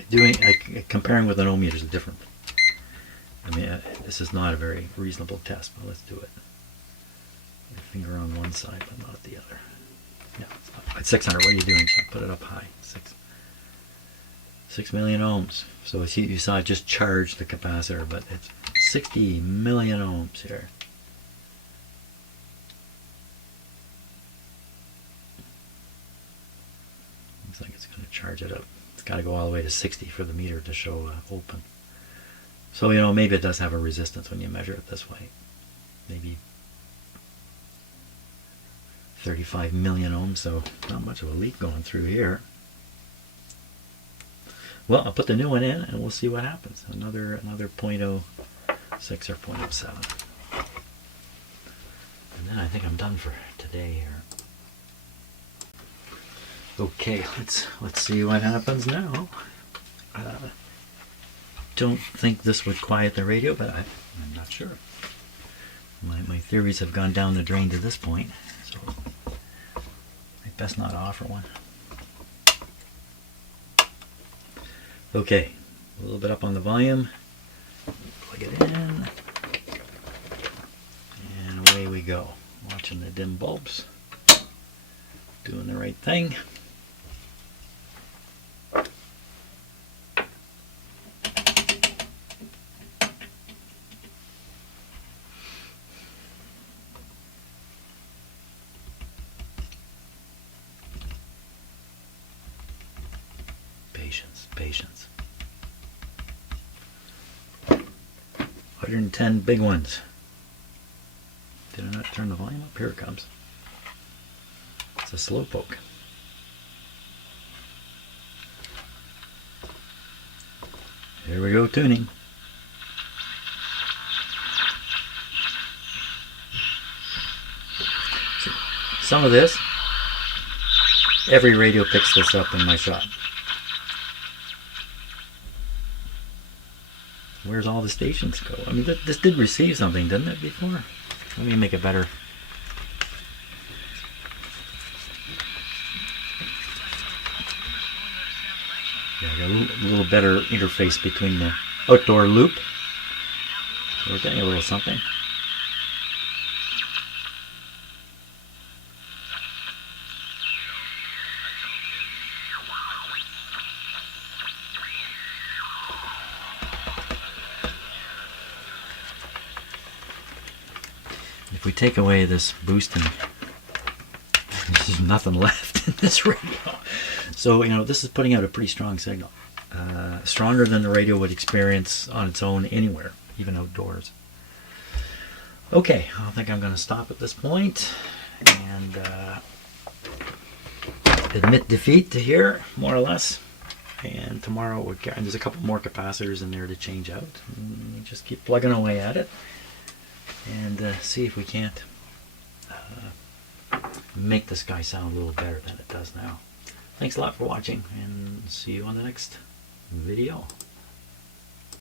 comparing with an ohm meter is different. I mean, this is not a very reasonable test, but let's do it. Your finger on one side, but not the other. Yeah, at 600. What are you doing? Put it up high. 6 million ohms. So you saw it just charged the capacitor, but it's 60 million ohms here. Looks like it's going to charge it up. It's got to go all the way to 60 for the meter to show open. So, maybe it does have a resistance when you measure it this way. Maybe 35 million ohms, so not much of a leak going through here. Well, I'll put the new one in and we'll see what happens. Another 0.06 or 0.07. And then I think I'm done for today here. Okay, let's see what happens now. Don't think this would quiet the radio, but I'm not sure. My theories have gone down the drain to this point, so I best not offer one. Okay, a little bit up on the volume. Plug it in, and away we go. Watching the dim bulbs, doing the right thing. Patience. 110 big ones. Did I not turn the volume up? Here it comes. It's a slow poke. Here we go, tuning. So, some of this, every radio picks this up in my shop. Where's all the stations go? I mean, this did receive something, didn't it, before? Let me make it better. Yeah, got a little better interface between the outdoor loop. So we're getting a little something. If we take away this boosting, there's nothing left in this radio. So, this is putting out a pretty strong signal. Stronger than the radio would experience on its own anywhere, even outdoors. Okay, I think I'm going to stop at this point and admit defeat to here, more or less. And tomorrow, and there's a couple more capacitors in there to change out. And just keep plugging away at it and see if we can't make this guy sound a little better than it does now. Thanks a lot for watching, and see you on the next video.